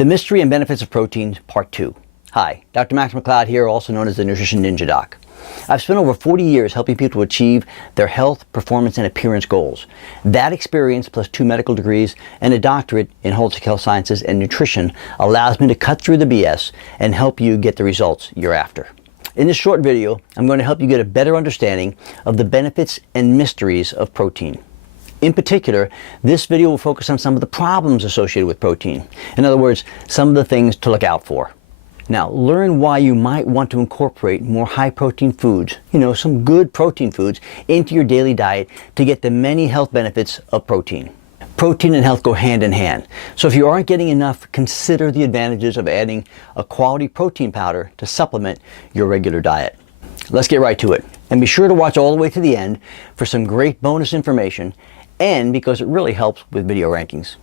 The Mystery and Benefits of Protein, Part 2. Hi, Dr. Max McLeod here, also known as the Nutrition Ninja Doc. I've spent over 40 years helping people achieve their health, performance, and appearance goals. That experience, plus 2 medical degrees and a doctorate in holistic health sciences and nutrition, allows me to cut through the BS and help you get the results you're after. In this short video, I'm going to help you get a better understanding of the benefits and mysteries of protein. In particular, this video will focus on some of the problems associated with protein. In other words, some of the things to look out for. Now, learn why you might want to incorporate more high-protein foods, some good protein foods, into your daily diet to get the many health benefits of protein. Protein and health go hand in hand. So if you aren't getting enough, consider the advantages of adding a quality protein powder to supplement your regular diet. Let's get right to it. And be sure to watch all the way to the end for some great bonus information, and because it really helps with video rankings.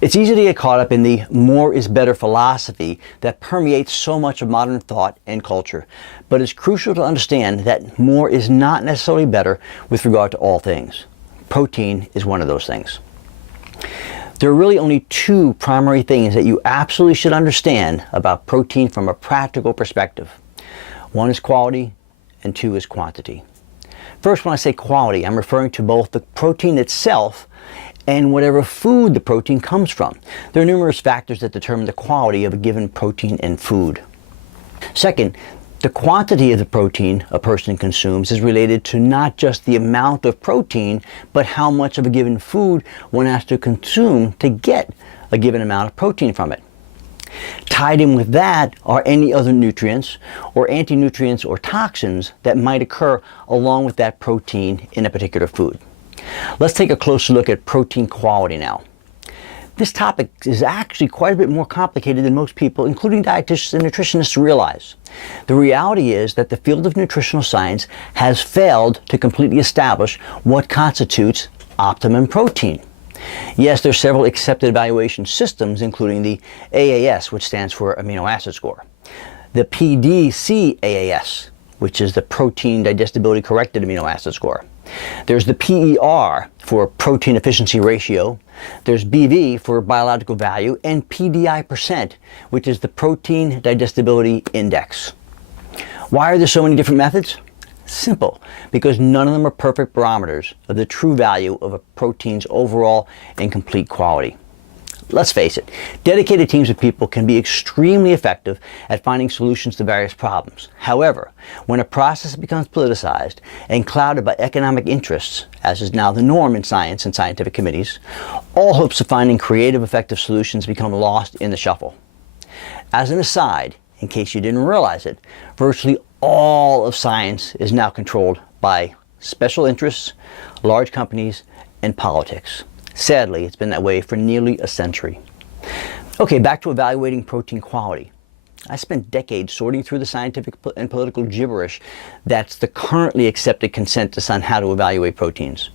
It's easy to get caught up in the more is better philosophy that permeates so much of modern thought and culture, but it's crucial to understand that more is not necessarily better with regard to all things. Protein is one of those things. There are really only 2 primary things that you absolutely should understand about protein from a practical perspective. 1 is quality and 2 is quantity. First, when I say quality, I'm referring to both the protein itself and whatever food the protein comes from. There are numerous factors that determine the quality of a given protein and food. Second, the quantity of the protein a person consumes is related to not just the amount of protein, but how much of a given food one has to consume to get a given amount of protein from it. Tied in with that are any other nutrients or anti-nutrients or toxins that might occur along with that protein in a particular food. Let's take a closer look at protein quality now. This topic is actually quite a bit more complicated than most people, including dietitians and nutritionists, realize. The reality is that the field of nutritional science has failed to completely establish what constitutes optimum protein. Yes, there are several accepted evaluation systems, including the AAS, which stands for amino acid score, the PDCAAS, which is the protein digestibility corrected amino acid score. There's the PER for protein efficiency ratio, there's BV for biological value, and PDI%, which is the protein digestibility index. Why are there so many different methods? Simple, because none of them are perfect barometers of the true value of a protein's overall and complete quality. Let's face it, dedicated teams of people can be extremely effective at finding solutions to various problems. However, when a process becomes politicized and clouded by economic interests, as is now the norm in science and scientific committees, all hopes of finding creative, effective solutions become lost in the shuffle. As an aside, in case you didn't realize it, virtually all of science is now controlled by special interests, large companies, and politics. Sadly, it's been that way for nearly a century. Okay, back to evaluating protein quality. I spent decades sorting through the scientific and political gibberish that's the currently accepted consensus on how to evaluate proteins.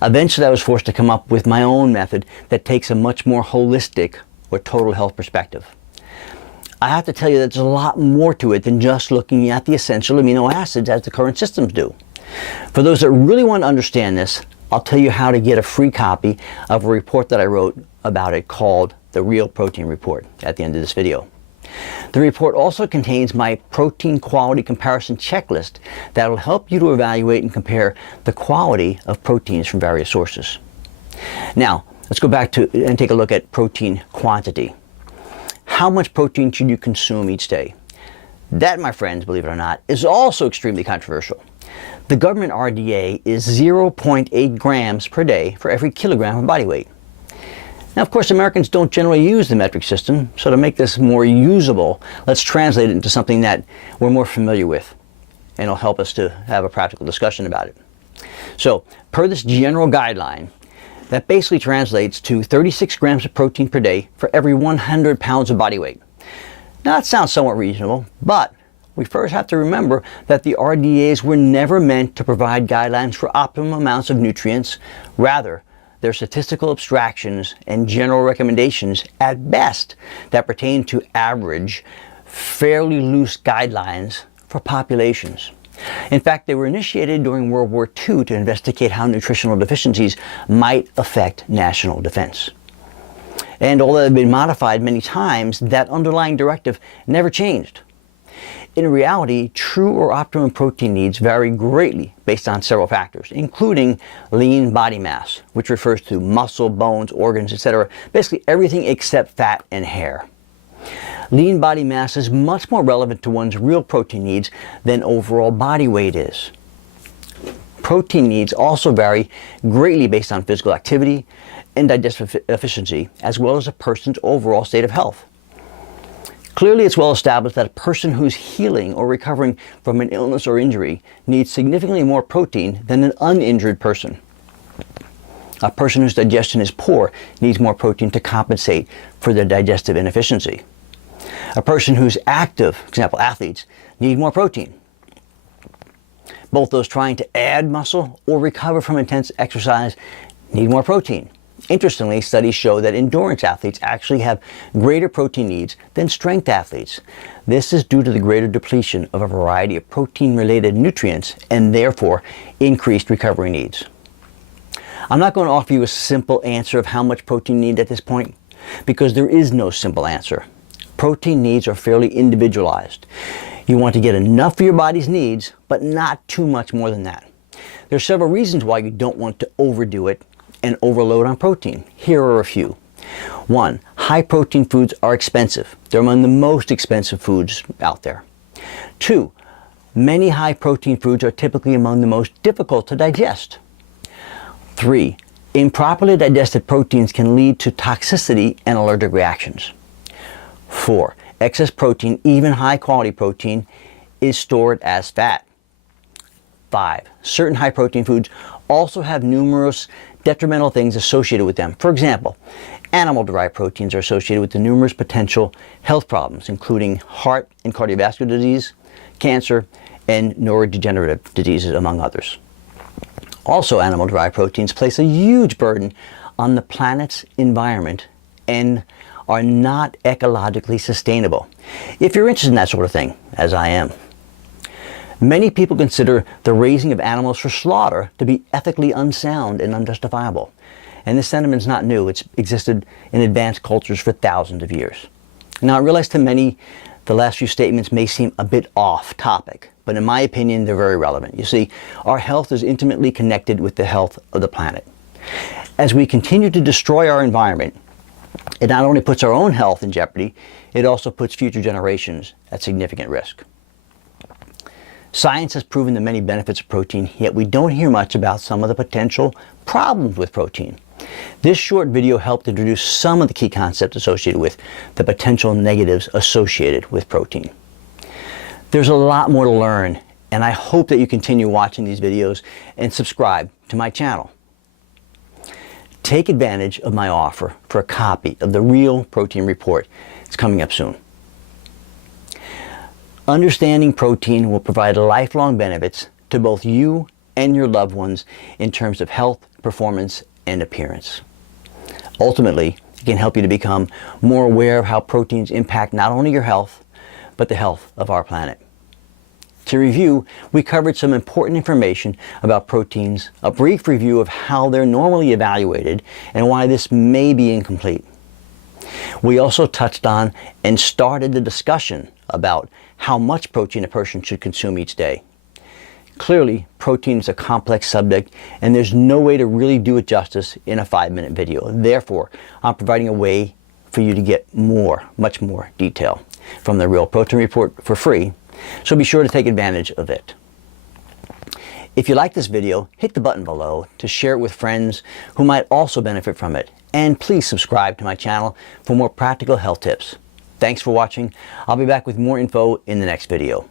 Eventually, I was forced to come up with my own method that takes a much more holistic or total health perspective. I have to tell you that there's a lot more to it than just looking at the essential amino acids as the current systems do. For those that really want to understand this, I'll tell you how to get a free copy of a report that I wrote about it called The Real Protein Report at the end of this video. The report also contains my protein quality comparison checklist that will help you to evaluate and compare the quality of proteins from various sources. Now, let's go back to and take a look at protein quantity. How much protein should you consume each day? That, my friends, believe it or not, is also extremely controversial. The government RDA is 0.8 grams per day for every kilogram of body weight. Now, of course, Americans don't generally use the metric system, so to make this more usable, let's translate it into something that we're more familiar with, and it'll help us to have a practical discussion about it. So, per this general guideline, that basically translates to 36 grams of protein per day for every 100 pounds of body weight. Now, that sounds somewhat reasonable, but we first have to remember that the RDAs were never meant to provide guidelines for optimum amounts of nutrients. Rather, they're statistical abstractions and general recommendations at best that pertain to average, fairly loose guidelines for populations. In fact, they were initiated during World War II to investigate how nutritional deficiencies might affect national defense. And although they've been modified many times, that underlying directive never changed. In reality, true or optimum protein needs vary greatly based on several factors, including lean body mass, which refers to muscle, bones, organs, etc., basically everything except fat and hair. Lean body mass is much more relevant to one's real protein needs than overall body weight is. Protein needs also vary greatly based on physical activity and digestive efficiency, as well as a person's overall state of health. Clearly, it's well established that a person who's healing or recovering from an illness or injury needs significantly more protein than an uninjured person. A person whose digestion is poor needs more protein to compensate for their digestive inefficiency. A person who's active, for example, athletes, need more protein. Both those trying to add muscle or recover from intense exercise need more protein. Interestingly, studies show that endurance athletes actually have greater protein needs than strength athletes. This is due to the greater depletion of a variety of protein-related nutrients and therefore increased recovery needs. I'm not going to offer you a simple answer of how much protein you need at this point, because there is no simple answer. Protein needs are fairly individualized. You want to get enough for your body's needs, but not too much more than that. There are several reasons why you don't want to overdo it and overload on protein. Here are a few. 1. High protein foods are expensive. They're among the most expensive foods out there. 2. Many high protein foods are typically among the most difficult to digest. 3. Improperly digested proteins can lead to toxicity and allergic reactions. 4. Excess protein, even high quality protein, is stored as fat. 5. Certain high protein foods also have numerous detrimental things associated with them. For example, animal-derived proteins are associated with the numerous potential health problems, including heart and cardiovascular disease, cancer, and neurodegenerative diseases, among others. Also, animal-derived proteins place a huge burden on the planet's environment and are not ecologically sustainable. If you're interested in that sort of thing, as I am. Many people consider the raising of animals for slaughter to be ethically unsound and unjustifiable. And this sentiment is not new. It's existed in advanced cultures for thousands of years. Now, I realize to many the last few statements may seem a bit off topic, but in my opinion, they're very relevant. You see, our health is intimately connected with the health of the planet. As we continue to destroy our environment, it not only puts our own health in jeopardy, it also puts future generations at significant risk. Science has proven the many benefits of protein, yet we don't hear much about some of the potential problems with protein. This short video helped introduce some of the key concepts associated with the potential negatives associated with protein. There's a lot more to learn, and I hope that you continue watching these videos and subscribe to my channel. Take advantage of my offer for a copy of the Real Protein Report. It's coming up soon. Understanding protein will provide lifelong benefits to both you and your loved ones in terms of health, performance, and appearance. Ultimately, it can help you to become more aware of how proteins impact not only your health, but the health of our planet. To review, we covered some important information about proteins, a brief review of how they're normally evaluated, and why this may be incomplete. We also touched on and started the discussion about how much protein a person should consume each day. Clearly, protein is a complex subject, and there's no way to really do it justice in a 5-minute video. Therefore, I'm providing a way for you to get much more detail from the Real Protein Report for free, so be sure to take advantage of it. If you like this video, hit the button below to share it with friends who might also benefit from it. And please subscribe to my channel for more practical health tips. Thanks for watching. I'll be back with more info in the next video.